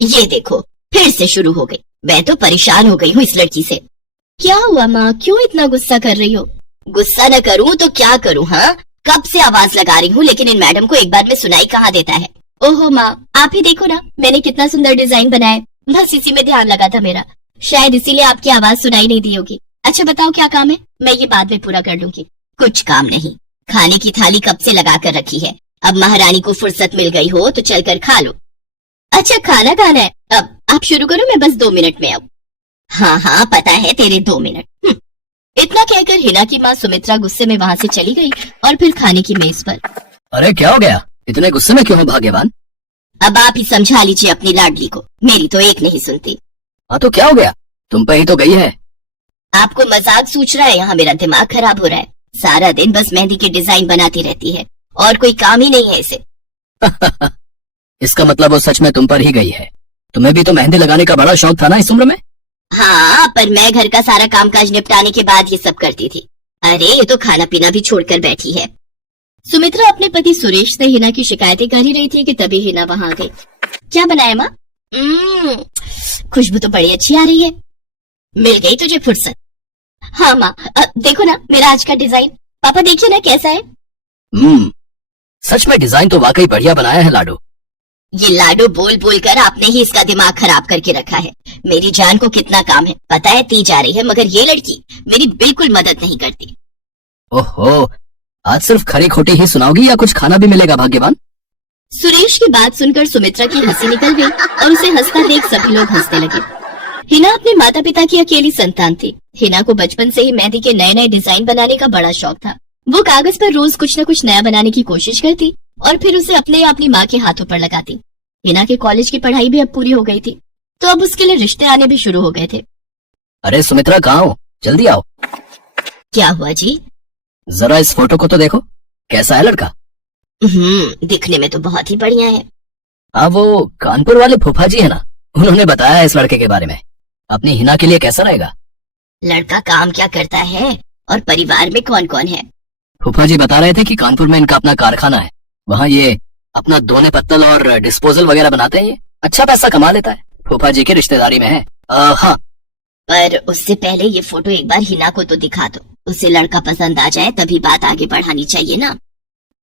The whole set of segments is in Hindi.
ये देखो फिर से शुरू हो गई। मैं तो परेशान हो गई हूँ इस लड़की से। क्या हुआ माँ, क्यों इतना गुस्सा कर रही हो? गुस्सा न करूँ तो क्या करूँ? हाँ, कब से आवाज लगा रही हूँ लेकिन इन मैडम को एक बार में सुनाई कहाँ देता है। ओहो माँ, आप ही देखो ना, मैंने कितना सुंदर डिजाइन बनाया, बस इसी में ध्यान लगा था मेरा, शायद इसीलिए आपकी आवाज सुनाई नहीं दी होगी। अच्छा बताओ क्या काम है, मैं ये बाद में पूरा कर लूंगी। कुछ काम नहीं, खाने की थाली कब से लगा कर रखी है, अब महारानी को फुर्सत मिल गई हो तो चलकर खा लो। अच्छा खाना खाना है, अब आप शुरू करो, मैं बस 2 मिनट में आऊँ। हाँ हाँ पता है तेरे 2 मिनट। इतना कहकर हिना की माँ सुमित्रा गुस्से में वहाँ से चली गई और फिर खाने की मेज पर। अरे क्या हो गया, इतने गुस्से में क्यों हो भाग्यवान? अब आप ही समझा लीजिए अपनी लाडली को, मेरी तो एक नहीं सुनती। हाँ तो क्या हो गया, तुम पे ही तो गई है। आपको मजाक सूझ रहा है? यहाँ मेरा दिमाग खराब हो रहा है, सारा दिन बस मेहंदी के डिजाइन बनाती रहती है और कोई काम ही नहीं है इसे। इसका मतलब वो सच में तुम पर ही गई है। तुम्हें भी तो मेहंदी लगाने का बड़ा शौक था ना इस उम्र में? हाँ, पर मैं घर का सारा कामकाज निपटाने के बाद ये सब करती थी। अरे ये तो खाना पीना भी छोड़कर बैठी है। सुमित्रा अपने पति सुरेश से हिना की शिकायतें कर ही रही थी कि तभी हिना वहाँ आ गई। क्या बनाया माँ? खुशबू तो बड़ी अच्छी आ रही है। मिल गई तुझे फुर्सत? हाँ माँ, देखो ना मेरा आज का डिजाइन, पापा देखिए ना कैसा है। सच में डिजाइन तो वाकई बढ़िया बनाया है लाडो। ये लाडो बोल बोल कर आपने ही इसका दिमाग खराब करके रखा है। मेरी जान को कितना काम है पता है, ती जा रही है, मगर ये लड़की मेरी बिल्कुल मदद नहीं करती। ओहो, आज सिर्फ खरी खोटी ही सुनाओगी या कुछ खाना भी मिलेगा भाग्यवान? सुरेश की बात सुनकर सुमित्रा की हंसी निकल गई और उसे हंसता देख सभी लोग हंसने लगे। हिना अपने माता पिता की अकेली संतान थी। हिना को बचपन से ही मेहंदी के नए नए डिजाइन बनाने का बड़ा शौक था। वो कागज पर रोज कुछ न कुछ नया बनाने की कोशिश करती और फिर उसे अपने या अपनी माँ के हाथों पर लगाती। हिना के कॉलेज की पढ़ाई भी अब पूरी हो गई थी तो अब उसके लिए रिश्ते आने भी शुरू हो गए थे। अरे सुमित्रा कहाँ हो, जल्दी आओ। क्या हुआ जी? जरा इस फोटो को तो देखो, कैसा है लड़का? दिखने में तो बहुत ही बढ़िया है। हाँ वो कानपुर वाले फूफा जी है ना, उन्होंने बताया है इस लड़के के बारे में। अपनी हिना के लिए कैसा रहेगा? लड़का काम क्या करता है और परिवार में कौन कौन है? फूफा जी बता रहे थे कि कानपुर में इनका अपना कारखाना है, वहाँ ये अपना दोने पत्तल और डिस्पोजल वगैरह बनाते हैं। ये अच्छा पैसा कमा लेता है, फूफा जी की रिश्तेदारी में है। हाँ, पर उससे पहले ये फोटो एक बार हिना को तो दिखा दो, उसे लड़का पसंद आ जाए तभी बात आगे बढ़ानी चाहिए ना।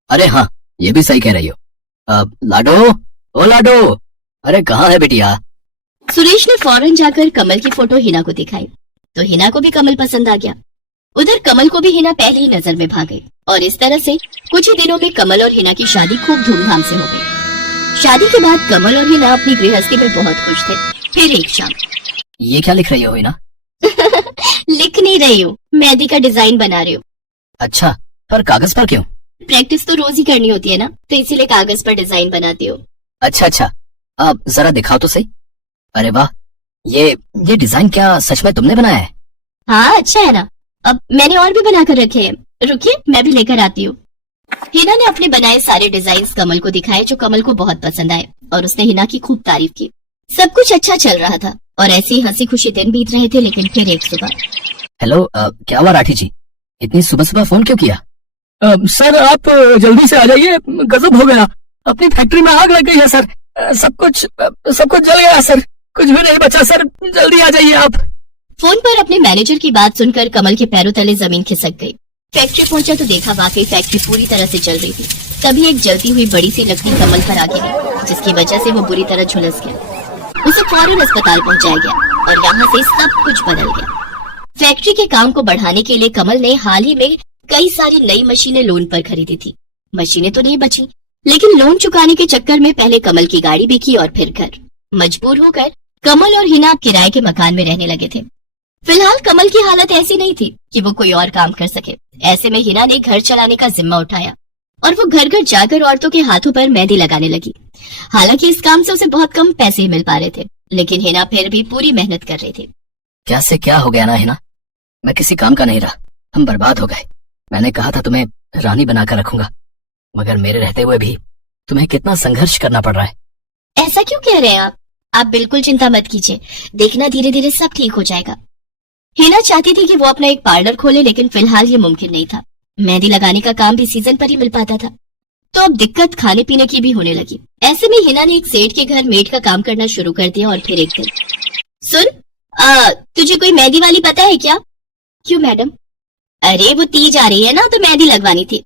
अरे हाँ, ये भी सही कह रही हो। लाडो, ओ लाडो, अरे कहाँ है बिटिया? सुरेश ने फौरन जाकर कमल की फोटो हिना को दिखाई तो हिना को भी कमल पसंद आ गया। उधर कमल को भी हिना पहली ही नजर में भा गई और इस तरह से कुछ ही दिनों में कमल और हिना की शादी खूब धूमधाम से हो गई। शादी के बाद कमल और हिना अपनी गृहस्थी में बहुत खुश थे। फिर एक शाम। ये क्या लिख रही हो हिना? लिख नहीं रही हूँ, मेहंदी का डिजाइन बना रही हूँ। अच्छा, पर कागज पर क्यों? प्रैक्टिस तो रोज ही करनी होती है ना, तो इसीलिए कागज पर डिजाइन बनाती हूँ। अच्छा, अब जरा दिखाओ तो सही। अरे वाह, ये डिजाइन क्या सच में तुमने बनाया है? हाँ अच्छा है ना, अब मैंने और भी बनाकर रखे हैं, रुकिए मैं भी लेकर आती हूँ। हिना ने अपने बनाए सारे डिजाइन कमल को दिखाए जो कमल को बहुत पसंद आए और उसने हिना की खूब तारीफ की। सब कुछ अच्छा चल रहा था और ऐसे ही हंसी खुशी दिन बीत रहे थे। लेकिन फिर एक सुबह। हेलो, क्या हुआ राठी जी, इतनी सुबह सुबह फोन क्यों किया? सर आप जल्दी से आ जाइए, गजब हो गया, अपनी फैक्ट्री में आग लग गई है सर, सब कुछ जल गया सर, कुछ भी नहीं बचा सर, जल्दी आ जाइए आप। फोन पर अपने मैनेजर की बात सुनकर कमल के पैरों तले जमीन खिसक गई। फैक्ट्री पहुंचा तो देखा वाकई फैक्ट्री पूरी तरह से जल रही थी। तभी एक जलती हुई बड़ी सी लकड़ी कमल पर आ गिरी जिसकी वजह से वो बुरी तरह झुलस गया। उसे फौरन अस्पताल पहुंचाया गया और यहाँ से सब कुछ बदल गया। फैक्ट्री के काम को बढ़ाने के लिए कमल ने हाल ही में कई सारी नई मशीनें लोन पर खरीदी थी। मशीनें तो नहीं बची, लेकिन लोन चुकाने के चक्कर में पहले कमल की गाड़ी बिकी और फिर घर। मजबूर होकर कमल और हिना किराए के मकान में रहने लगे थे। फिलहाल कमल की हालत ऐसी नहीं थी कि वो कोई और काम कर सके। ऐसे में हिना ने घर चलाने का जिम्मा उठाया और वो घर घर जाकर औरतों के हाथों पर मेहंदी लगाने लगी। हालांकि इस काम से उसे बहुत कम पैसे ही मिल पा रहे थे, लेकिन हिना फिर भी पूरी मेहनत कर रही थी। क्या से क्या हो गया ना हिना, मैं किसी काम का नहीं रहा, हम बर्बाद हो गए। मैंने कहा था तुम्हें रानी बनाकर रखूंगा, मगर मेरे रहते हुए भी तुम्हें कितना संघर्ष करना पड़ रहा है। ऐसा क्यों कह रहे हैं आप बिल्कुल चिंता मत कीजिए, देखना धीरे धीरे सब ठीक हो जाएगा। हिना चाहती थी कि वो अपना एक पार्लर खोले, लेकिन फिलहाल ये मुमकिन नहीं था। मेहंदी लगाने का काम भी सीजन पर ही मिल पाता था। तो अब दिक्कत खाने पीने की भी होने लगी। ऐसे में हिना ने एक सेठ के घर मेड का काम करना शुरू कर दिया और फिर एक दिन, सुन, तुझे कोई मेहंदी वाली पता है क्या? क्यों मैडम? अरे वो तीज आ रही है ना, तो मेहंदी लगवानी थी।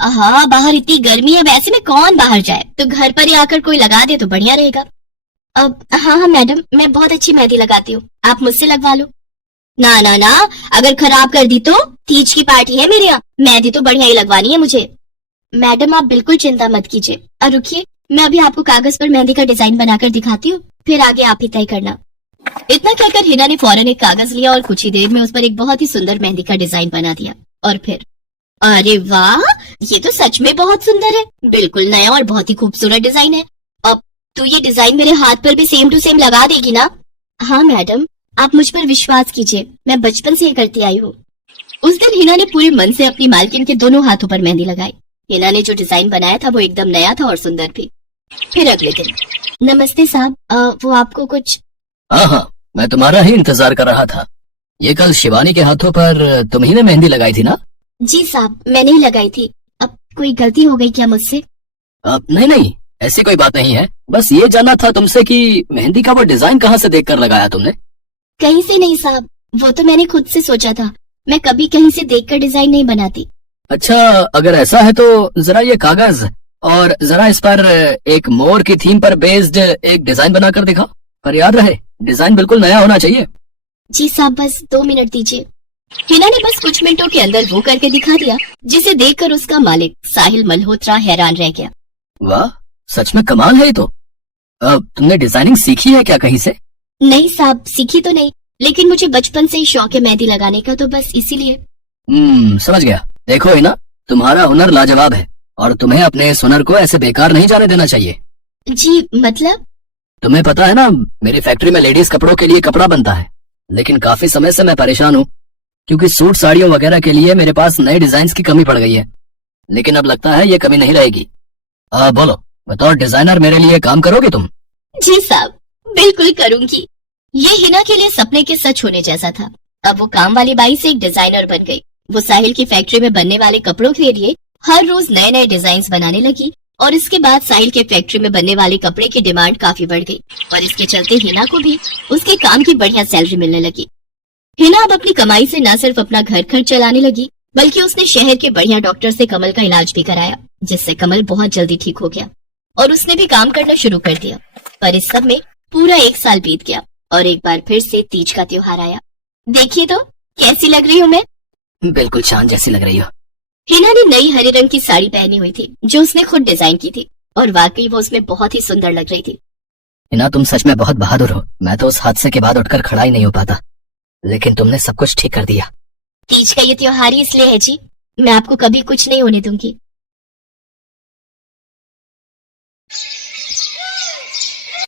हाँ, बाहर इतनी गर्मी है, वैसे में कौन बाहर जाए, तो घर पर ही आकर कोई लगा दे तो बढ़िया रहेगा। अब हाँ मैडम, मैं बहुत अच्छी मेहंदी लगाती हूँ, आप मुझसे लगवा लो। ना ना ना, अगर खराब कर दी तो? तीज की पार्टी है मेरे यहाँ, मेहंदी तो बढ़िया ही लगवानी है मुझे। मैडम आप बिल्कुल चिंता मत कीजिए, और रुकिए, मैं अभी आपको कागज पर मेहंदी का डिजाइन बनाकर दिखाती हूँ, फिर आगे आप ही तय करना। इतना कहकर हिना ने फौरन एक कागज लिया और कुछ ही देर में उस पर एक बहुत ही सुंदर मेहंदी का डिजाइन बना दिया। और फिर, अरे वाह, ये तो सच में बहुत सुंदर है, बिल्कुल नया और बहुत ही खूबसूरत डिजाइन है। अब तो ये डिजाइन मेरे हाथ पर भी सेम टू सेम लगा देगी ना? हाँ मैडम, आप मुझ पर विश्वास कीजिए, मैं बचपन से ये करती आई हूँ। उस दिन हिना ने पूरे मन से अपनी मालकिन के दोनों हाथों पर मेहंदी लगाई। हिना ने जो डिजाइन बनाया था वो एकदम नया था और सुंदर भी। फिर अगले दिन, नमस्ते साहब, वो आपको कुछ? हाँ, मैं तुम्हारा ही इंतजार कर रहा था। ये कल शिवानी के हाथों पर तुम ही ने मेहंदी लगाई थी ना? जी साहब, मैंने ही लगाई थी। अब कोई गलती हो गई क्या मुझसे? नहीं, ऐसी कोई बात नहीं है। बस ये जानना था तुमसे कि मेहंदी का वो डिजाइन कहाँ से देखकर लगाया तुमने? कहीं से नहीं साहब, वो तो मैंने खुद से सोचा था, मैं कभी कहीं से देखकर डिजाइन नहीं बनाती। अच्छा, अगर ऐसा है तो जरा ये कागज और जरा इस पर एक मोर की थीम पर बेस्ड एक डिजाइन बनाकर दिखाओ, पर याद रहे डिजाइन बिल्कुल नया होना चाहिए। जी साहब, बस 2 मिनट दीजिए। हिना ने बस कुछ मिनटों के अंदर वो करके दिखा दिया, जिसे देखकर उसका मालिक साहिल मल्होत्रा हैरान रह गया। वाह, सच में कमाल है ये तो। अब तुमने डिजाइनिंग सीखी है क्या कहीं से? नहीं साहब, सीखी तो नहीं, लेकिन मुझे बचपन से ही शौक है मेहंदी लगाने का, तो बस इसीलिए। समझ गया। देखो हिना, तुम्हारा हुनर लाजवाब है और तुम्हें अपने इस हुनर को ऐसे बेकार नहीं जाने देना चाहिए। जी मतलब? तुम्हें पता है ना, मेरी फैक्ट्री में लेडीज कपड़ों के लिए कपड़ा बनता है, लेकिन काफी समय से मैं परेशान हूँ क्योंकि सूट साड़ियों वगैरह के लिए मेरे पास नए डिजाइन की कमी पड़ गई है। लेकिन अब लगता है ये कमी नहीं रहेगी। बोलो, बतौर डिजाइनर मेरे लिए काम करोगे तुम? जी साहब, बिल्कुल करूंगी। ये हिना के लिए सपने के सच होने जैसा था। अब वो काम वाली बाई से एक डिजाइनर बन गई। वो साहिल की फैक्ट्री में बनने वाले कपड़ों के लिए हर रोज नए नए डिजाइन बनाने लगी और इसके बाद साहिल के फैक्ट्री में बनने वाले कपड़े की डिमांड काफी बढ़ गई और इसके चलते हिना को भी उसके काम की बढ़िया सैलरी मिलने लगी। हिना अब अपनी कमाई से न सिर्फ अपना घर खर्च चलाने लगी, बल्कि उसने शहर के बढ़िया डॉक्टर से कमल का इलाज भी कराया, जिससे कमल बहुत जल्दी ठीक हो गया और उसने भी काम करना शुरू कर दिया। पर इस सब में पूरा 1 साल बीत गया और एक बार फिर से तीज का त्योहार आया। देखिए तो कैसी लग रही हूँ मैं? बिल्कुल चांद जैसी लग रही हो। हिना ने नई हरे रंग की साड़ी पहनी हुई थी जो उसने खुद डिजाइन की थी और वाकई वो उसमें बहुत ही सुंदर लग रही थी। हिना, तुम सच में बहुत बहादुर हो। मैं तो उस हादसे के बाद उठकर खड़ा ही नहीं हो पाता, लेकिन तुमने सब कुछ ठीक कर दिया। तीज का ये त्योहार ही इसलिए है जी, मैं आपको कभी कुछ नहीं होने दूंगी।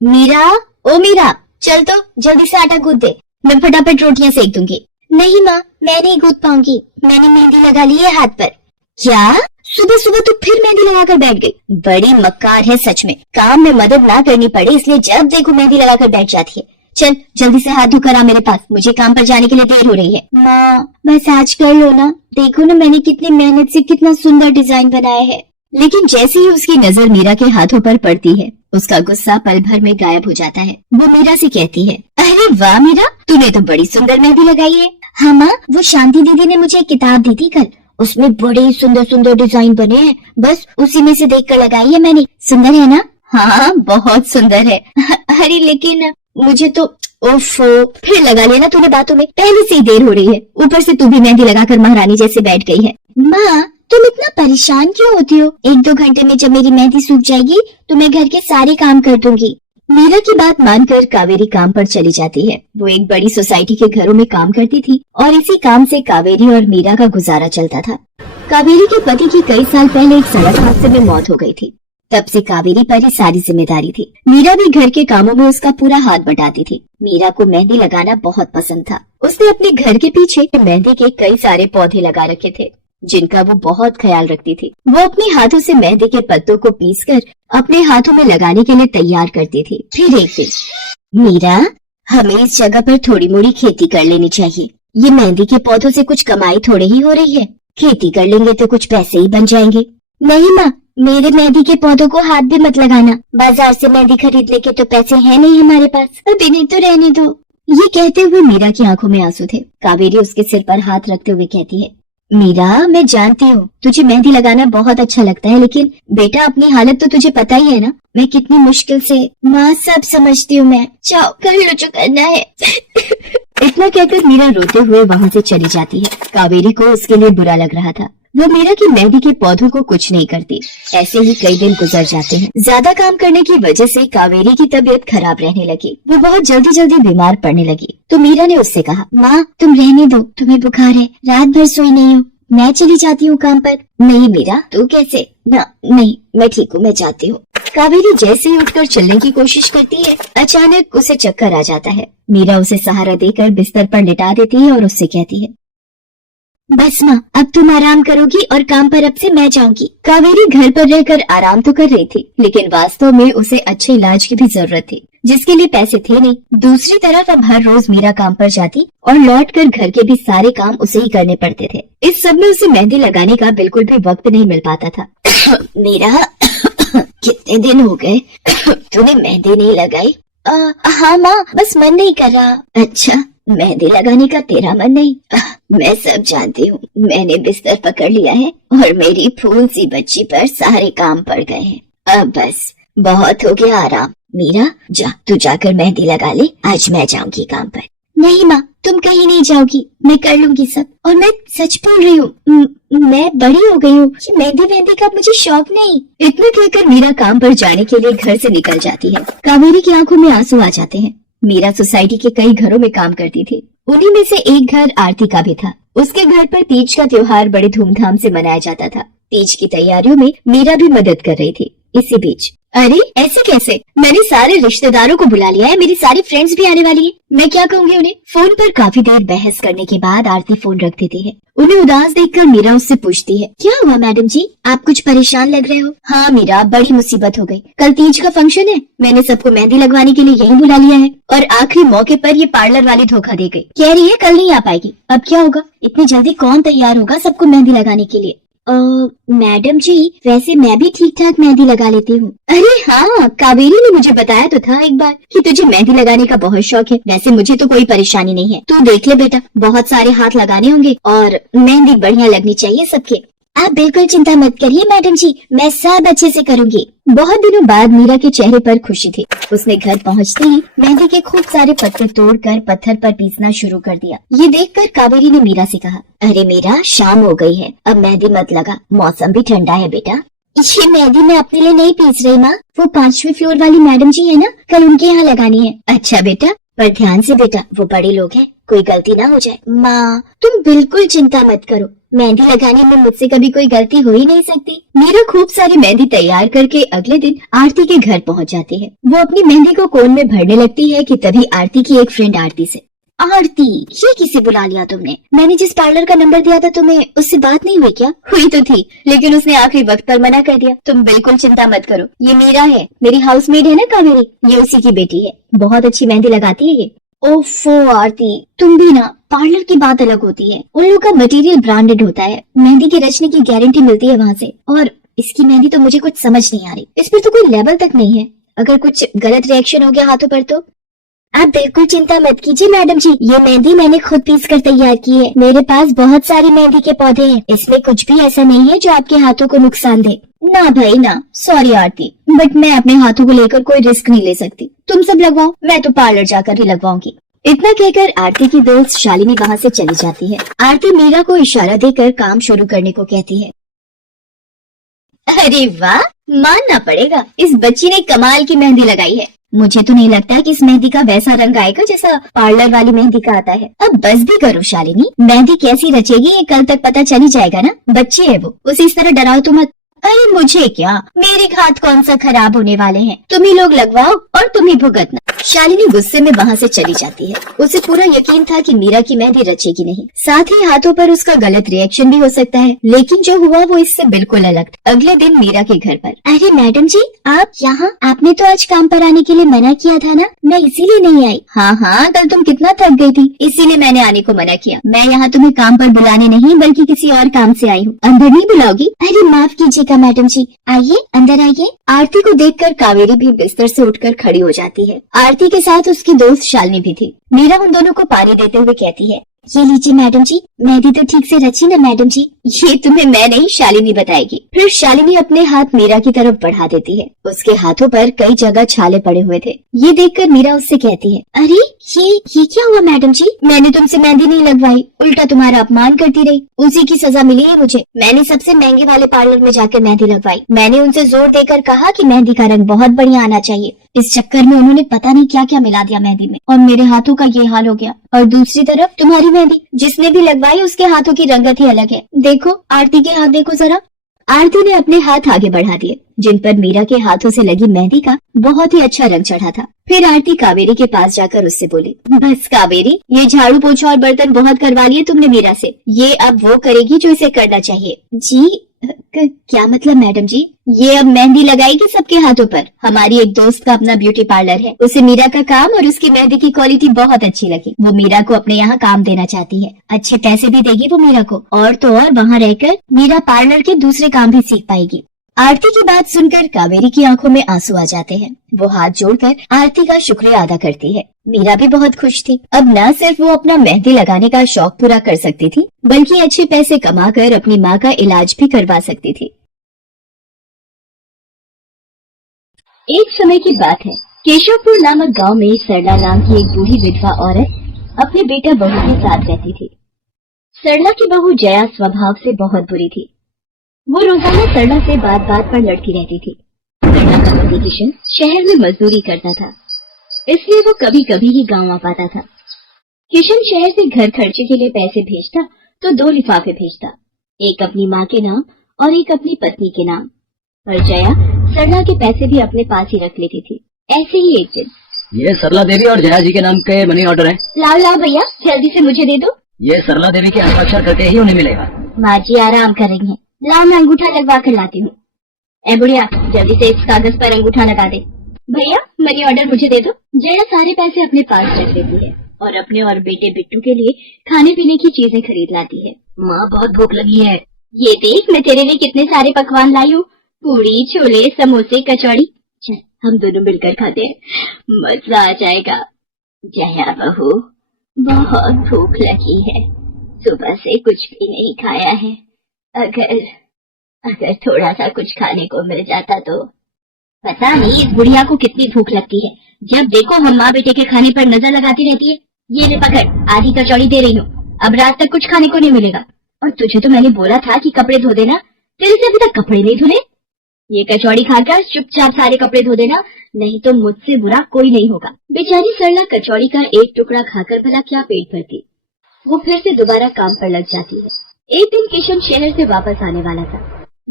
मीरा, ओ मीरा, चल तो जल्दी से आटा गूंथ दे, मैं फटाफट रोटियां सेक दूंगी। नहीं माँ, मैं नहीं गूंथ पाऊंगी, मैंने मेहंदी लगा ली है हाथ पर। क्या? सुबह सुबह तू फिर मेहंदी लगाकर बैठ गई? बड़ी मक्कार है सच में, काम में मदद ना करनी पड़े इसलिए जब देखो मेहंदी लगाकर बैठ जाती है। चल जल्दी से हाथ धोकर आ मेरे पास, मुझे काम पर जाने के लिए देर हो रही है। माँ बस आज कर लो ना, देखो ना मैंने कितनी मेहनत से कितना सुंदर डिजाइन बनाया है। लेकिन जैसे ही उसकी नजर मीरा के हाथों पर पड़ती है, उसका गुस्सा पल भर में गायब हो जाता है। वो मीरा से कहती है, अरे वाह मीरा, तूने तो बड़ी सुंदर मेहंदी लगाई है। हाँ माँ, वो शांति दीदी ने मुझे एक किताब दी थी कल, उसमें बड़े सुंदर सुंदर डिजाइन बने हैं, बस उसी में से देखकर लगाई है मैंने। सुंदर है ना? हाँ बहुत सुंदर है। अरे लेकिन मुझे तो ओफो, फिर लगा लेना तूने बातों में, पहले से ही देर हो रही है, ऊपर से तू भी मेहंदी लगाकर महारानी जैसे बैठ गई है। माँ तुम इतना परेशान क्यों होती हो? 1-2 घंटे में जब मेरी मेहंदी सूख जाएगी तो मैं घर के सारे काम कर दूंगी। मीरा की बात मानकर कावेरी काम पर चली जाती है। वो एक बड़ी सोसाइटी के घरों में काम करती थी और इसी काम से कावेरी और मीरा का गुजारा चलता था। कावेरी के पति की कई साल पहले एक सड़क हादसे में मौत हो गई थी। तब से कावेरी पर ही सारी जिम्मेदारी थी। मीरा भी घर के कामों में उसका पूरा हाथ बटाती थी। मीरा को मेहंदी लगाना बहुत पसंद था। उसने अपने घर के पीछे मेहंदी के कई सारे पौधे लगा रखे थे, जिनका वो बहुत ख्याल रखती थी। वो अपने हाथों से मेहंदी के पत्तों को पीसकर अपने हाथों में लगाने के लिए तैयार करती थी। फिर एक दिन, मीरा हमें इस जगह पर थोड़ी मोड़ी खेती कर लेनी चाहिए। ये मेहंदी के पौधों से कुछ कमाई थोड़ी ही हो रही है, खेती कर लेंगे तो कुछ पैसे ही बन जाएंगे। नहीं माँ, मेरे मेहंदी के पौधों को हाथ भी मत लगाना। बाजार से मेहंदी खरीदने के तो पैसे हैं नहीं हमारे पास। अभी नहीं तो रहने दो। ये कहते हुए मीरा की आंखों में आंसू थे। कावेरी उसके सिर पर हाथ रखते हुए कहती है, मीरा मैं जानती हूँ तुझे मेहंदी लगाना बहुत अच्छा लगता है, लेकिन बेटा अपनी हालत तो तुझे पता ही है ना। मैं कितनी मुश्किल से। माँ सब समझती हूँ मैं। जाओ कर लो जो करना है। इतना कहकर मीरा रोते हुए वहाँ से चली जाती है। कावेरी को उसके लिए बुरा लग रहा था। वो मीरा की मेहंदी के पौधों को कुछ नहीं करती। ऐसे ही कई दिन गुजर जाते हैं। ज्यादा काम करने की वजह से कावेरी की तबीयत खराब रहने लगी। वो बहुत जल्दी जल्दी बीमार पड़ने लगी। तो मीरा ने उससे कहा, माँ तुम रहने दो, तुम्हें बुखार है, रात भर सोई नहीं हो, मैं चली जाती हूँ काम पर। नहीं मीरा तू कैसे? ना नहीं मैं ठीक हूँ, मैं जाती हूँ। कावेरी जैसे ही उठकर चलने की कोशिश करती है, अचानक उसे चक्कर आ जाता है। मीरा उसे सहारा देकर बिस्तर पर लिटा देती है और उससे कहती है, बस माँ अब तुम आराम करोगी और काम पर अब से मैं जाऊंगी। कावेरी घर पर रहकर आराम तो कर रही थी, लेकिन वास्तव में उसे अच्छे इलाज की भी जरूरत थी, जिसके लिए पैसे थे नहीं। दूसरी तरफ अब हर रोज मीरा काम पर जाती और लौटकर घर के भी सारे काम उसे ही करने पड़ते थे। इस सब में उसे मेहंदी लगाने का बिल्कुल भी वक्त नहीं मिल पाता था। मीरा कितने दिन हो गए तूने मेहंदी नहीं लगाई? हाँ माँ बस मन नहीं कर रहा। अच्छा मेहंदी लगाने का तेरा मन नहीं? मैं सब जानती हूँ। मैंने बिस्तर पकड़ लिया है और मेरी फूल सी बच्ची पर सारे काम पड़ गए हैं। अब बस बहुत हो गया आराम। मीरा जा तू जाकर मेहंदी लगा ले, आज मैं जाऊंगी काम पर। नहीं माँ तुम कहीं नहीं जाओगी, मैं कर लूंगी सब। और मैं सच बोल रही हूँ, मैं बड़ी हो गई हूँ, मेहंदी वेहंदी का मुझे शौक नहीं। इतना कहकर मीरा काम पर जाने के लिए घर से निकल जाती है। कावेरी की आंखों में आंसू आ जाते हैं। मीरा सोसाइटी के कई घरों में काम करती थी। उन्हीं में से एक घर आरती का भी था। उसके घर पर तीज का त्योहार बड़े धूमधाम से मनाया जाता था। तीज की तैयारियों में मीरा भी मदद कर रही थी। इसी बीच अरे ऐसे कैसे? मैंने सारे रिश्तेदारों को बुला लिया है, मेरी सारी फ्रेंड्स भी आने वाली है, मैं क्या कहूँगी उन्हें? फोन पर काफी देर बहस करने के बाद आरती फोन रख देती है। उन्हें उदास देखकर मीरा उससे पूछती है, क्या हुआ मैडम जी, आप कुछ परेशान लग रहे हो? हाँ मीरा बड़ी मुसीबत हो गई। कल तीज का फंक्शन है, मैंने सबको मेहंदी लगवाने के लिए यही बुला लिया है और आखिरी मौके पर ये पार्लर वाली धोखा दे गई। कह रही है कल नहीं आ पाएगी। अब क्या होगा? इतनी जल्दी कौन तैयार होगा सबको मेहंदी लगाने के लिए? मैडम जी वैसे मैं भी ठीक ठाक मेहंदी लगा लेती हूँ। अरे हाँ कावेरी ने मुझे बताया तो था एक बार कि तुझे मेहंदी लगाने का बहुत शौक है। वैसे मुझे तो कोई परेशानी नहीं है, तू देख ले बेटा, बहुत सारे हाथ लगाने होंगे और मेहंदी बढ़िया लगनी चाहिए सबके। आप बिल्कुल चिंता मत करिए मैडम जी, मैं सब अच्छे से करूँगी। बहुत दिनों बाद मीरा के चेहरे पर खुशी थी। उसने घर पहुंचते ही मेहंदी के खूब सारे पत्ते तोड़कर पत्थर पर पीसना शुरू कर दिया। ये देखकर कावेरी ने मीरा से कहा, अरे मीरा शाम हो गई है, अब मेहंदी मत लगा, मौसम भी ठंडा है बेटा। ये मेहंदी मैं अपने लिए नहीं पीस रही माँ, वो 5वीं फ्लोर वाली मैडम जी है ना, कल उनके यहाँ लगानी है। अच्छा बेटा पर ध्यान से बेटा, वो बड़े लोग हैं, कोई गलती ना हो जाए। माँ तुम बिल्कुल चिंता मत करो, मेहंदी लगाने में मुझसे कभी कोई गलती हो ही नहीं सकती। मीरा खूब सारी मेहंदी तैयार करके अगले दिन आरती के घर पहुंच जाती है। वो अपनी मेहंदी को कोन में भरने लगती है कि तभी आरती की एक फ्रेंड आरती से, आरती ये किसे बुला लिया तुमने? मैंने जिस पार्लर का नंबर दिया था तुम्हें, उससे बात नहीं हुई क्या? हुई तो थी, लेकिन उसने आखिरी वक्त पर मना कर दिया। तुम बिल्कुल चिंता मत करो, ये मीरा है, मेरी हाउसमेट है ना कावेरी, ये उसी की बेटी है, बहुत अच्छी मेहंदी लगाती है ये। ओफो आरती तुम भी ना, पार्लर की बात अलग होती है, उन लोगों का मटेरियल ब्रांडेड होता है, मेहंदी के रचने की गारंटी मिलती है वहाँ से। और इसकी मेहंदी तो मुझे कुछ समझ नहीं आ रही, इस पर तो कोई लेवल तक नहीं है, अगर कुछ गलत रिएक्शन हो गया हाथों पर तो। आप बिल्कुल चिंता मत कीजिए मैडम जी, ये मेहंदी मैंने खुद पीस कर तैयार की है, मेरे पास बहुत सारी मेहंदी के पौधे हैं, इसमें कुछ भी ऐसा नहीं है जो आपके हाथों को नुकसान दे। ना भाई ना, सॉरी आरती, बट मैं अपने हाथों को लेकर कोई रिस्क नहीं ले सकती, तुम सब लगवाओ, मैं तो पार्लर जाकर ही लगवाऊंगी। इतना कहकर आरती की दोस्त शालिनी वहाँ से चली जाती है। आरती मीरा को इशारा देकर काम शुरू करने को कहती है। अरे वाह, मानना पड़ेगा, इस बच्ची ने कमाल की मेहंदी लगाई है। मुझे तो नहीं लगता कि इस मेहंदी का वैसा रंग आएगा जैसा पार्लर वाली मेहंदी का आता है। अब बस भी करो शालिनी, मेहंदी कैसी रचेगी ये कल तक पता चल ही जाएगा ना, बच्ची है वो, उसे इस तरह डराओ तो मत। अरे मुझे क्या, मेरे हाथ कौन सा खराब होने वाले हैं, तुम ही लोग लगवाओ और तुम ही भुगतना। शालिनी गुस्से में वहाँ से चली जाती है। उसे पूरा यकीन था कि मीरा की मेहंदी रचेगी नहीं, साथ ही हाथों पर उसका गलत रिएक्शन भी हो सकता है, लेकिन जो हुआ वो इससे बिल्कुल अलग था। अगले दिन मीरा के घर पर, अरे मैडम जी आप यहाँ, आपने तो आज काम पर आने के लिए मना किया था ना, मैं इसीलिए नहीं आई। हाँ कल तुम कितना थक गई थी, इसीलिए मैंने आने को मना किया। मैं यहाँ तुम्हें काम पर बुलाने नहीं बल्कि किसी और काम से आई हूँ, अंदर नहीं बुलाओगी? अरे माफ कीजिएगा बेटा मैडम जी, आइए अंदर आइए। आरती को देखकर कावेरी भी बिस्तर से उठकर खड़ी हो जाती है। आरती के साथ उसकी दोस्त शालिनी भी थी। मीरा उन दोनों को पानी देते हुए कहती है, ये लीजिए मैडम जी, मेहंदी तो ठीक से रची ना मैडम जी? ये तुम्हें मैं नहीं शालिनी बताएगी। फिर शालिनी अपने हाथ मीरा की तरफ बढ़ा देती है। उसके हाथों पर कई जगह छाले पड़े हुए थे। ये देखकर मीरा उससे कहती है, अरे ये क्या हुआ मैडम जी? मैंने तुमसे मेहंदी नहीं लगवाई, उल्टा तुम्हारा अपमान करती रही। उसी की सजा मिली है मुझे। मैंने सबसे महंगे वाले पार्लर में जाकर मेहंदी लगवाई। मैंने उनसे जोर देकर कहा कि मेहंदी का रंग बहुत बढ़िया आना चाहिए। इस चक्कर में उन्होंने पता नहीं क्या क्या मिला दिया मेहंदी में, और मेरे हाथों का ये हाल हो गया। और दूसरी तरफ तुम्हारी मेहंदी, जिसने भी लगवाई उसके हाथों की रंगत ही अलग है। देखो आरती के हाथ देखो जरा। आरती ने अपने हाथ आगे बढ़ा दिए, जिन पर मीरा के हाथों से लगी मेहंदी का बहुत ही अच्छा रंग चढ़ा था। फिर आरती कावेरी के पास जाकर उससे बोली, बस कावेरी, ये झाड़ू पोछा और बर्तन बहुत करवा लिए तुमने मीरा से। ये अब वो करेगी जो इसे करना चाहिए। जी क्या मतलब मैडम जी? ये अब मेहंदी लगाएगी सबके हाथों पर। हमारी एक दोस्त का अपना ब्यूटी पार्लर है, उसे मीरा का काम और उसकी मेहंदी की क्वालिटी बहुत अच्छी लगी। वो मीरा को अपने यहाँ काम देना चाहती है। अच्छे पैसे भी देगी वो मीरा को, और तो और वहाँ रहकर मीरा पार्लर के दूसरे काम भी सीख पाएगी। आरती की बात सुनकर कावेरी की आंखों में आंसू आ जाते हैं। वो हाथ जोड़कर आरती का शुक्रिया अदा करती है। मीरा भी बहुत खुश थी। अब न सिर्फ वो अपना मेहंदी लगाने का शौक पूरा कर सकती थी, बल्कि अच्छे पैसे कमाकर अपनी माँ का इलाज भी करवा सकती थी। एक समय की बात है, केशवपुर नामक गांव में सरला नाम की एक बूढ़ी विधवा औरत अपने बेटा बहू के साथ रहती थी। सरला की बहू जया स्वभाव से बहुत बुरी थी। वो रोजाना सरला से बात बात पर लड़ती रहती थी। सरला का पति किशन शहर में मजदूरी करता था, इसलिए वो कभी कभी ही गांव आ पाता था। किशन शहर से घर खर्चे के लिए पैसे भेजता तो 2 लिफाफे भेजता, एक अपनी माँ के नाम और एक अपनी पत्नी के नाम। और जया सरला के पैसे भी अपने पास ही रख लेती थी। ऐसे ही एक दिन, ये सरला देवी और जया जी के नाम के मनी ऑर्डर है। लाओ लाओ भैया, जल्दी से मुझे दे दो। ये सरला देवी के हस्ताक्षर करके ही उन्हें मिलेगा। माँ जी आराम कर रही हैं। लाओ मैं अंगूठा लगवा कर लाती हूँ। ए बुढ़िया, जल्दी से इस कागज पर अंगूठा लगा दे। भैया मनी ऑर्डर मुझे दे दो। जया सारे पैसे अपने पास रख लेती है और अपने और बेटे बिट्टू के लिए खाने पीने की चीजें खरीद लाती है। माँ बहुत भूख लगी है। ये देख मैं तेरे लिए कितने सारे पकवान लाई हूँ, पूड़ी छोले समोसे कचौड़ी। चल हम दोनों मिलकर खाते हैं, मजा आ जाएगा। जया बहू बहुत भूख लगी है, सुबह से कुछ भी नहीं खाया है। अगर थोड़ा सा कुछ खाने को मिल जाता तो। पता नहीं इस बुढ़िया को कितनी भूख लगती है, जब देखो हम माँ बेटे के खाने पर नजर लगाती रहती है। ये ले पकड़, आधी कचौड़ी दे रही हूँ, अब रात तक कुछ खाने को नहीं मिलेगा। और तुझे तो मैंने बोला था कि कपड़े धो देना, तेरे से अभी तक कपड़े नहीं धुले। ये कचौड़ी खाकर चुपचाप सारे कपड़े धो देना, नहीं तो मुझसे बुरा कोई नहीं होगा। बेचारी सरला कचौड़ी का एक टुकड़ा खाकर भला क्या पेट भरती। वो फिर से दोबारा काम पर लग जाती है। एक दिन किशन शहर से वापस आने वाला था।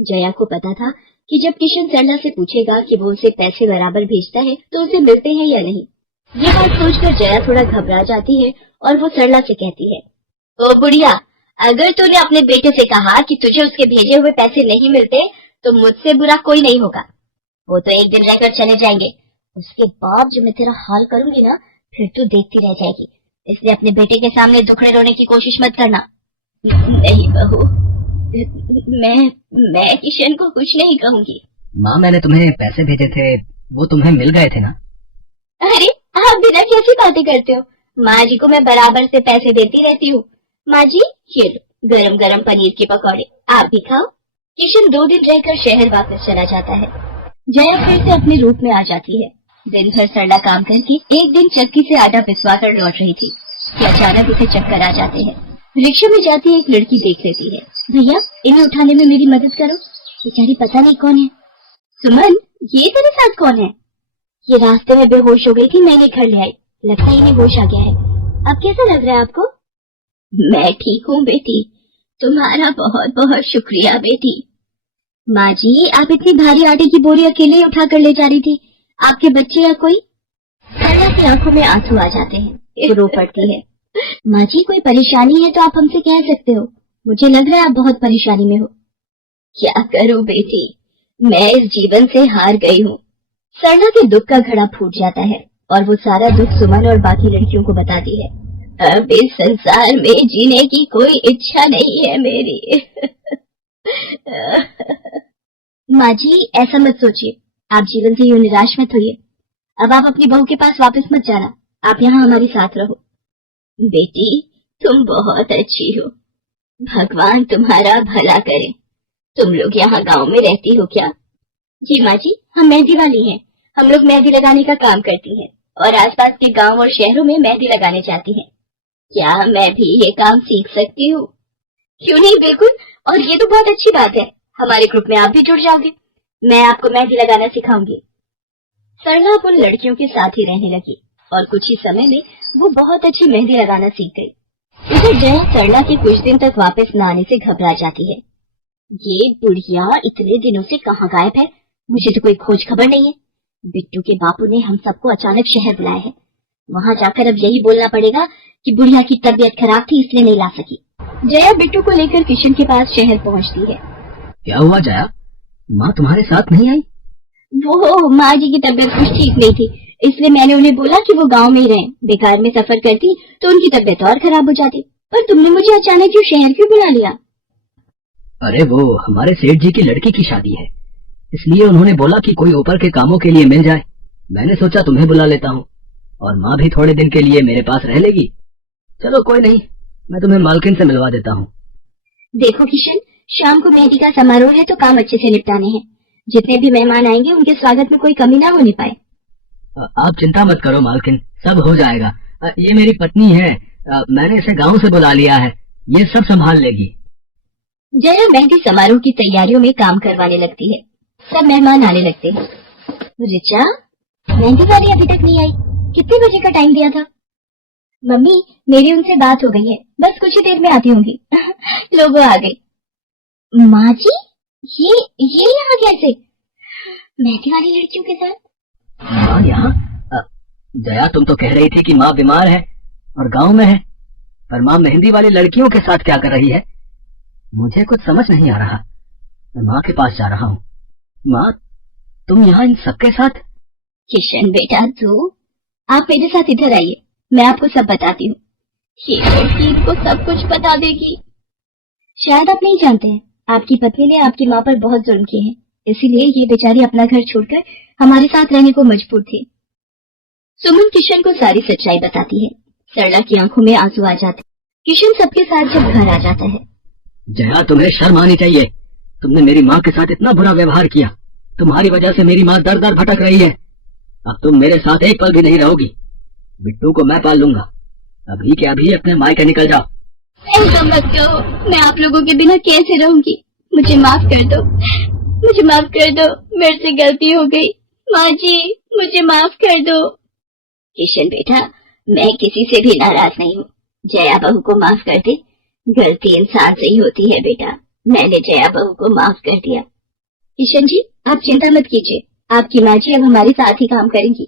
जया को पता था कि जब किशन सरला से पूछेगा कि वो उसे पैसे बराबर भेजता है तो उसे मिलते हैं या नहीं। ये बात सोचकर जया थोड़ा घबरा जाती है और वो सरला से कहती है, ओ बुढ़िया, अगर तूने अपने बेटे से कहा कि तुझे उसके भेजे हुए पैसे नहीं मिलते तो मुझसे बुरा कोई नहीं होगा। वो तो एक दिन रहकर चले जाएंगे, उसके बाद जो मैं तेरा हाल करूंगी ना, फिर तू देखती रह जाएगी। इसलिए अपने बेटे के सामने दुखड़े रोने की कोशिश मत करना। नहीं बहू, मैं किशन को कुछ नहीं कहूंगी। माँ मैंने तुम्हें पैसे भेजे थे, वो तुम्हें मिल गए थे ना? अरे आप बिना कैसी बातें करते हो? माँ जी को मैं बराबर से पैसे देती रहती हूँ। माँ जी ये लो गरम गरम पनीर के पकौड़े, आप भी खाओ। किशन 2 दिन रहकर शहर वापस चला जाता है। जया फिर से अपने रूप में आ जाती है। दिन भर सरला काम करके एक दिन चक्की से आटा पिसवा कर लौट रही थी कि अचानक उसे चक्कर आ जाते हैं। रिक्शा में जाती एक लड़की देख लेती है। भैया इन्हें उठाने में मेरी मदद करो, बेचारी पता नहीं कौन है। सुमन, ये तेरे साथ कौन है? ये रास्ते में बेहोश हो गई थी, मैंने घर ले आई, लगता है इन्हें होश आ गया है। अब कैसा लग रहा है आपको? मैं ठीक हूँ बेटी, तुम्हारा बहुत बहुत शुक्रिया बेटी। माँ जी आप इतनी भारी आटे की बोरी अकेले ही उठा कर ले जा रही थी, आपके बच्चे या कोई? सरला की आंखों में आंसू आ जाते हैं, रो पड़ती है। माँ जी कोई परेशानी है तो आप हमसे कह सकते हो, मुझे लग रहा है आप बहुत परेशानी में हो। क्या करूं बेटी, मैं इस जीवन से हार गई हूँ। सरला के दुख का घड़ा फूट जाता है और वो सारा दुख सुमन और बाकी लड़कियों को बताती है। अब इस संसार में जीने की कोई इच्छा नहीं है मेरी। माँ जी ऐसा मत सोचिए, आप जीवन से यूं निराश मत होइए। अब आप अपनी बहू के पास वापस मत जाना, आप यहाँ हमारे साथ रहो। बेटी तुम बहुत अच्छी हो, भगवान तुम्हारा भला करे। तुम लोग यहाँ गांव में रहती हो क्या? जी माँ जी, हम मेहंदी वाली हैं। हम लोग मेहंदी लगाने का काम करती हैं और आसपास के गांव और शहरों में मेहंदी लगाने जाती हैं। क्या मैं भी ये काम सीख सकती हूँ? क्यों नहीं, बिल्कुल। और ये तो बहुत अच्छी बात है, हमारे ग्रुप में आप भी जुड़ जाओगे। मैं आपको मेहंदी लगाना सिखाऊंगी। सरला अब उन लड़कियों के साथ ही रहने लगी और कुछ ही समय में वो बहुत अच्छी मेहंदी लगाना सीख गई। इधर जया सरला के कुछ दिन तक वापस न आने से घबरा जाती है। ये बुढ़िया इतने दिनों से कहाँ गायब है, मुझे तो कोई खोज खबर नहीं है। बिट्टू के बापू ने हम सबको अचानक शहर बुलाया है, वहाँ जाकर अब यही बोलना पड़ेगा कि बुढ़िया की तबीयत खराब थी इसलिए नहीं ला सकी। जया बिट्टू को लेकर किशन के पास शहर पहुँचती है। क्या हुआ जया, माँ तुम्हारे साथ नहीं आई? वो माँ जी की तबीयत कुछ ठीक नहीं थी, इसलिए मैंने उन्हें बोला कि वो गांव में ही रहें। बेकार में सफर करती तो उनकी तबीयत और खराब हो जाती। पर तुमने मुझे अचानक क्यों शहर क्यों बुला लिया? अरे वो हमारे सेठ जी की लड़की की शादी है, इसलिए उन्होंने बोला कि कोई ऊपर के कामों के लिए मिल जाए। मैंने सोचा तुम्हें बुला लेता हूँ, और माँ भी थोड़े दिन के लिए मेरे पास रह लेगी। चलो कोई नहीं, मैं तुम्हें मालकिन से मिलवा देता हूँ। देखो किशन, शाम को मेहंदी का समारोह है तो काम अच्छे से निपटाने हैं। जितने भी मेहमान आएंगे उनके स्वागत में कोई कमी ना होने पाए। आप चिंता मत करो मालकिन, सब हो जाएगा। ये मेरी पत्नी है, मैंने इसे गांव से बुला लिया है, ये सब संभाल लेगी। जया मेहंदी समारोह की तैयारियों में काम करवाने लगती है। सब मेहमान आने लगते हैं। रिचा, मेहंदी वाली अभी तक नहीं आई, कितने बजे का टाइम दिया था? मम्मी मेरी उनसे बात हो गई है, बस कुछ ही देर में आती होंगी। लोग आ गए। माँ जी ये यहाँ कैसे? मेहंदी वाली लड़कियों के साथ? हाँ यहाँ। जया तुम तो कह रही थी कि माँ बीमार है और गांव में है, पर माँ मेहंदी वाली लड़कियों के साथ क्या कर रही है? मुझे कुछ समझ नहीं आ रहा। मैं माँ के पास जा रहा हूँ। माँ तुम यहाँ इन सबके साथ? किशन बेटा आप मेरे साथ इधर आइए, मैं आपको सब बताती हूँ। ये लड़की इनको सब कुछ बता देगी। शायद आप नहीं जानते हैं, आपकी पत्नी ने आपकी माँ पर बहुत जुल्म किए हैं, इसीलिए ये बेचारी अपना घर छोड़कर हमारे साथ रहने को मजबूर थी। सुमन किशन को सारी सच्चाई बताती है। सरला की आंखों में आंसू आ जाते। किशन सबके साथ जब घर आ जाता है। जया तुम्हें शर्म आनी चाहिए, तुमने मेरी माँ के साथ इतना बुरा व्यवहार किया। तुम्हारी वजह से मेरी माँ दर दर भटक रही है। अब तुम मेरे साथ एक पल भी नहीं रहोगी। बिट्टू को मैं पाल लूंगा। अभी के अभी अपने मायके निकल जाओ। ऐसा मत कहो, मैं आप लोगों के बिना कैसे रहूंगी? मुझे माफ कर दो, मुझे माफ कर दो, मेरे से गलती हो गई। माँ जी मुझे माफ कर दो। किशन बेटा, मैं किसी से भी नाराज नहीं हूँ। जया बहू को माफ कर दे, गलती इंसान से ही होती है बेटा। मैंने जया बहू को माफ कर दिया। किशन जी आप चिंता मत कीजिए, आपकी माँ जी अब हमारे साथ ही काम करेंगी।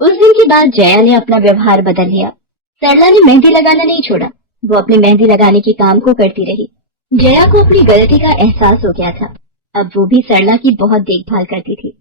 उस दिन के बाद जया ने अपना व्यवहार बदल लिया। सरला ने मेहंदी लगाना नहीं छोड़ा, वो अपने मेहंदी लगाने के काम को करती रही। जया को अपनी गलती का एहसास हो गया था, अब वो भी सरला की बहुत देखभाल करती थी।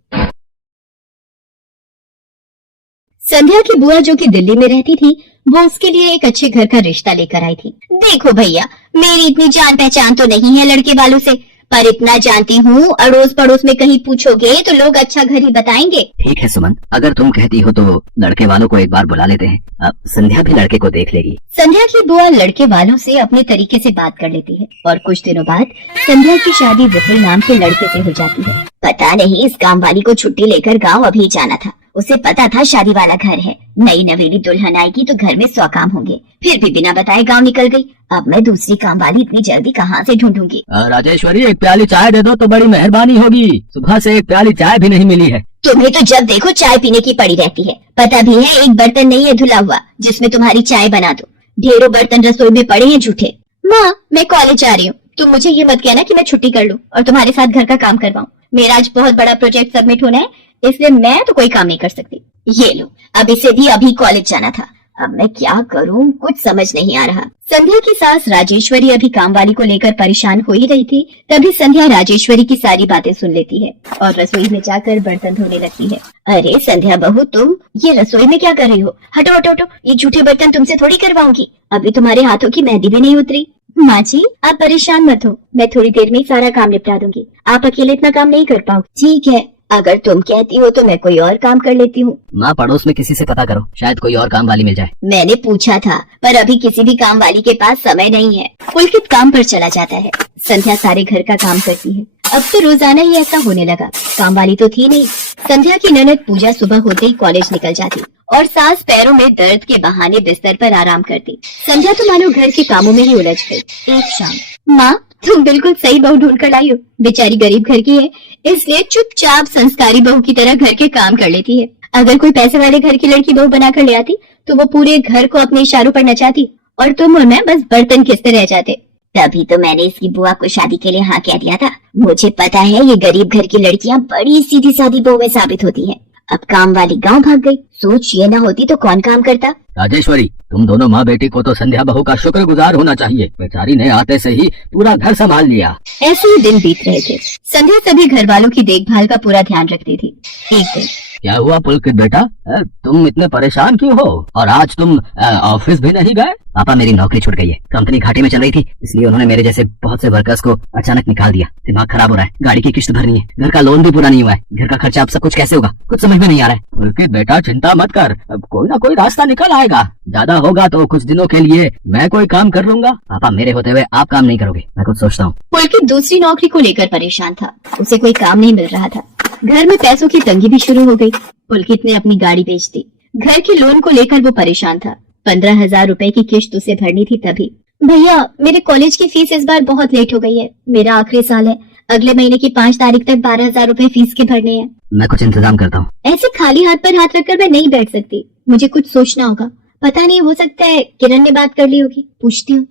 संध्या की बुआ जो कि दिल्ली में रहती थी, वो उसके लिए एक अच्छे घर का रिश्ता लेकर आई थी। देखो भैया, मेरी इतनी जान पहचान तो नहीं है लड़के वालों से, पर इतना जानती हूँ अड़ोस पड़ोस में कहीं पूछोगे तो लोग अच्छा घर ही बताएंगे। ठीक है सुमन, अगर तुम कहती हो तो लड़के वालों को एक बार बुला लेते हैं। अब संध्या भी लड़के को देख लेगी। संध्या की बुआ लड़के वालों से अपने तरीके से बात कर लेती है और कुछ दिनों बाद संध्या की शादी विपुल नाम के लड़के से हो जाती है। पता नहीं इस काम वाली को छुट्टी लेकर गाँव अभी जाना था। उसे पता था शादी वाला घर है, नई नवेली दुल्हन आएगी तो घर में 100 काम होंगे, फिर भी बिना बताए गांव निकल गई। अब मैं दूसरी काम वाली इतनी जल्दी कहाँ से ढूंढूंगी? राजेश्वरी एक प्याली चाय दे दो तो बड़ी मेहरबानी होगी, सुबह से एक प्याली चाय भी नहीं मिली है। तुम्हें तो जब देखो चाय पीने की पड़ी रहती है। पता भी है एक बर्तन नहीं है धुला हुआ जिसमें तुम्हारी चाय बना दो, ढेरों बर्तन रसोई में पड़े हैं झूठे। माँ मैं कॉलेज जा रही हूँ, तुम मुझे ये मत कहना कि मैं छुट्टी कर लूँ और तुम्हारे साथ घर का काम करवाऊँ। मेरा आज बहुत बड़ा प्रोजेक्ट सबमिट होना है, इसलिए मैं तो कोई काम नहीं कर सकती। ये लो, अब इसे भी अभी कॉलेज जाना था। अब मैं क्या करूं, कुछ समझ नहीं आ रहा। संध्या की सास राजेश्वरी अभी काम वाली को लेकर परेशान हो ही रही थी, तभी संध्या राजेश्वरी की सारी बातें सुन लेती है और रसोई में जाकर बर्तन धोने लगती है। अरे संध्या बहू, तुम ये रसोई में क्या कर रही हो? हटो हटो हटो, ये झूठे बर्तन तुमसे थोड़ी करवाऊंगी। अभी तुम्हारे हाथों की मेहंदी भी नहीं उतरी। माँ जी आप परेशान मत हो, मैं थोड़ी देर में ही सारा काम निपटा दूंगी। आप अकेले इतना काम नहीं कर पाओगे। ठीक है, अगर तुम कहती हो तो मैं कोई और काम कर लेती हूँ। माँ पड़ोस में किसी से पता करो, शायद कोई और काम वाली मिल जाए। मैंने पूछा था पर अभी किसी भी काम वाली के पास समय नहीं है। पुलकित काम पर चला जाता है। संध्या सारे घर का काम करती है। अब तो रोजाना ही ऐसा होने लगा। काम वाली तो थी नहीं। संध्या की ननद पूजा सुबह होते ही कॉलेज निकल जाती और सास पैरों में दर्द के बहाने बिस्तर पर आराम करती। संध्या तो मानो घर के कामों में ही उलझ गई। एक शाम, माँ तुम बिल्कुल सही बहू ढूंढ कर लाई हो। बेचारी गरीब घर की है, इसलिए चुपचाप संस्कारी बहू की तरह घर के काम कर लेती है। अगर कोई पैसे वाले घर की लड़की बहू बनाकर ले आती तो वो पूरे घर को अपने इशारों पर नचाती और तुम और मैं बस बर्तन घिसते रह जाते। तभी तो मैंने इसकी बुआ को शादी के लिए हाँ कह दिया था। मुझे पता है ये गरीब घर की लड़कियां बड़ी सीधी सादी बहुएं साबित होती हैं। अब काम वाली गांव भाग गई। सोच ये ना होती तो कौन काम करता। राजेश्वरी, तुम दोनों माँ बेटी को तो संध्या बहू का शुक्रगुजार होना चाहिए। बेचारी ने आते से ही पूरा घर संभाल लिया। ऐसे ही दिन बीत रहे थे। संध्या सभी घर वालों की देखभाल का पूरा ध्यान रखती थी। एक दिन, क्या हुआ पुलकित बेटा, तुम इतने परेशान क्यों हो? और आज तुम ऑफिस भी नहीं गए? पापा मेरी नौकरी छूट गई है। कंपनी घाटे में चल रही थी, इसलिए उन्होंने मेरे जैसे बहुत से वर्कर्स को अचानक निकाल दिया। दिमाग खराब हो रहा है, गाड़ी की किस्त भरनी है, घर का लोन भी पूरा नहीं हुआ है, घर का खर्चा अब सब कुछ कैसे होगा, कुछ समझ में नहीं आ रहा है। पुलकित बेटा चिंता मत कर, अब कोई ना कोई रास्ता निकल आएगा। ज्यादा होगा तो कुछ दिनों के लिए मैं कोई काम कर लूंगा। पापा मेरे होते हुए आप काम नहीं करोगे, मैं कुछ सोचता हूँ। पुलकित दूसरी नौकरी को लेकर परेशान था। उसे कोई काम नहीं मिल रहा था। घर में पैसों की तंगी भी शुरू हो गई। पुलकित ने अपनी गाड़ी बेच दी। घर के लोन को लेकर वो परेशान था। 15,000 रुपए की किश्त उसे भरनी थी। तभी, भैया मेरे कॉलेज की फीस इस बार बहुत लेट हो गई है। मेरा आखिरी साल है, अगले महीने की 5 तारीख तक 12,000 रुपए फीस के भरने हैं। मैं कुछ इंतजाम करता हूँ। ऐसे खाली हाथ पर हाथ रखकर मैं नहीं बैठ सकती, मुझे कुछ सोचना होगा। पता नहीं, हो सकता है किरण ने बात कर ली होगी, पूछती हूँ।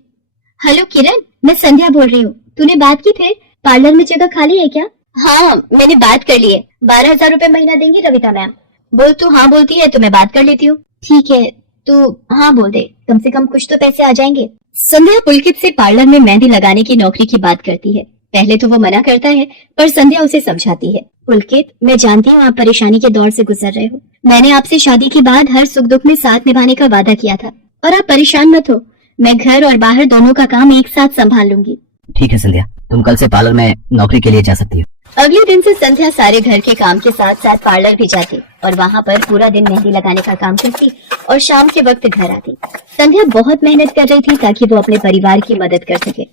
हेलो किरण, मैं संध्या बोल रही हूँ। तूने बात की फिर? पार्लर में जगह खाली है क्या? हाँ मैंने बात कर ली है। 12,000 रुपए महीना देंगी रविता मैम। बोल, तू हाँ बोलती है तो मैं बात कर लेती हूँ। ठीक है तू हाँ बोल दे, कम से कम कुछ तो पैसे आ जाएंगे। संध्या पुलकित से पार्लर में मेहंदी लगाने की नौकरी की बात करती है। पहले तो वो मना करता है पर संध्या उसे समझाती है। पुलकित, मैं जानती हूँ आप परेशानी के दौर से गुजर रहे हो। मैंने आपसे शादी के बाद हर सुख दुख में साथ निभाने का वादा किया था और आप परेशान मत हो। मैं घर और बाहर दोनों का काम एक साथ संभाल लूंगी। ठीक है संध्या, तुम कल से पार्लर में नौकरी के लिए जा सकती हो। अगले दिन से संध्या सारे घर के काम के साथ साथ पार्लर भी जाती और वहाँ पर पूरा दिन मेहंदी लगाने का काम करती और शाम के वक्त घर आती। संध्या बहुत मेहनत कर रही थी ताकि वो अपने परिवार की मदद कर सके।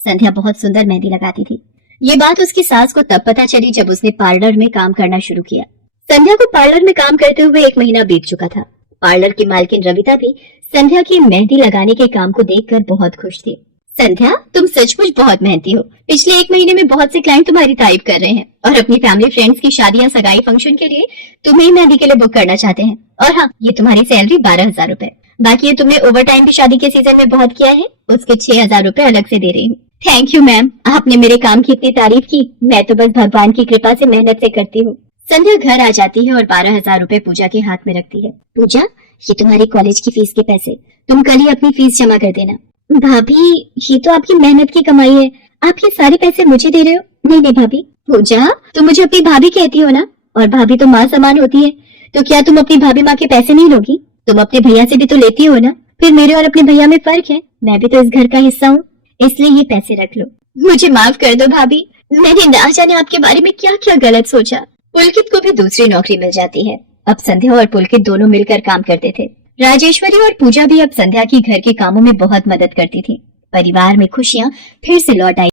संध्या बहुत सुंदर मेहंदी लगाती थी। ये बात उसकी सास को तब पता चली जब उसने पार्लर में काम करना शुरू किया। संध्या को पार्लर में काम करते हुए 1 महीना बीत चुका था। पार्लर की मालकिन रविता भी संध्या की मेहंदी लगाने के काम को देखकर बहुत खुश थी। संध्या, तुम सचमुच बहुत मेहनती हो। पिछले 1 महीने में बहुत से क्लाइंट तुम्हारी तारीफ कर रहे हैं और अपनी फैमिली फ्रेंड्स की शादी या सगाई फंक्शन के लिए तुम्हें मेहंदी के लिए बुक करना चाहते हैं। और हाँ, ये तुम्हारी सैलरी 12,000 रुपए। बाकी ये तुमने ओवर टाइम भी शादी के सीजन में बहुत किया है, उसके 6,000 रुपए अलग से दे रही हूँ। थैंक यू मैम, आपने मेरे काम की इतनी तारीफ की। मैं तो बस भगवान की कृपा से मेहनत से करती हूँ। संध्या घर आ जाती है और 12,000 रुपए पूजा के हाथ में रखती है। पूजा, ये तुम्हारी कॉलेज की फीस के पैसे, तुम कल ही अपनी फीस जमा कर देना। भाभी, ये तो आपकी मेहनत की कमाई है, आप ये सारे पैसे मुझे दे रहे हो? नहीं नहीं भाभी। पूजा, तुम मुझे अपनी भाभी कहती हो ना, और भाभी तो माँ समान होती है, तो क्या तुम अपनी भाभी माँ के पैसे नहीं लोगी? तुम अपने भैया से भी तो लेती हो ना। फिर मेरे और अपने भैया में फर्क है, मैं भी तो इस घर का हिस्सा हूँ, इसलिए ये पैसे रख लो। मुझे माफ कर दो भाभी, मैंने ना जाने आपके बारे में क्या क्या गलत सोचा। पुलकित को भी दूसरी नौकरी मिल जाती है। अब संध्या और पुलकित दोनों मिलकर काम करते थे। राजेश्वरी और पूजा भी अब संध्या की घर के कामों में बहुत मदद करती थी। परिवार में खुशियां फिर से लौट आई।